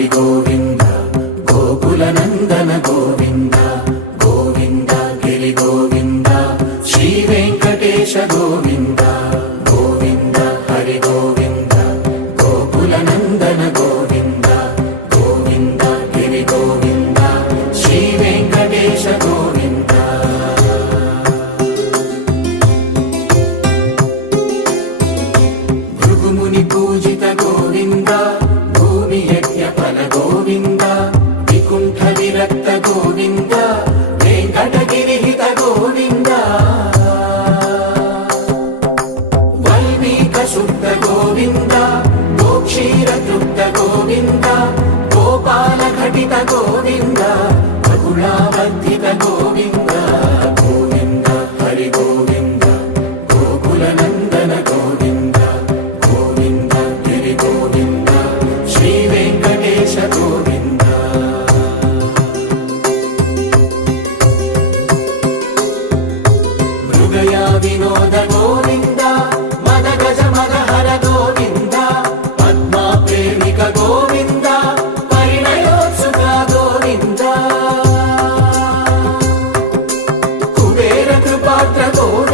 హరి గోవింద గోకుల నందన గోవింద గోవింద గిరి గోవింద శ్రీ వెంకటేశ గోవింద గోవింద హరి గోవింద గోకుల నందన గోవింద గోవింద గిరి గోవింద శ్రీ వెంకటేశ గోవింద భృగుముని పూజిత గోవింద భూమి యజ్ఞ ఫల గోవింద వికుంఠ విరక్త గోవింద వెంకటగిరి హిత గోవింద వల్మీక శుద్ధ గోవింద గోక్షీర తృప్త గోవింద గోపాల ఘటిత గోవింద బహుళావర్ధిత గోవింద గోవింద హరి గోవింద గోకుల నందన గోవింద గోవింద గిరి గోవింద శ్రీ వెంకటేశ గోవింద మృగయ వినోద గోవింద మద గజ మద హర గోవింద పద్మా ప్రేమిక గోవింద పరిణయోత్సుక గోవింద కుబేర కృపాత్ర గోవింద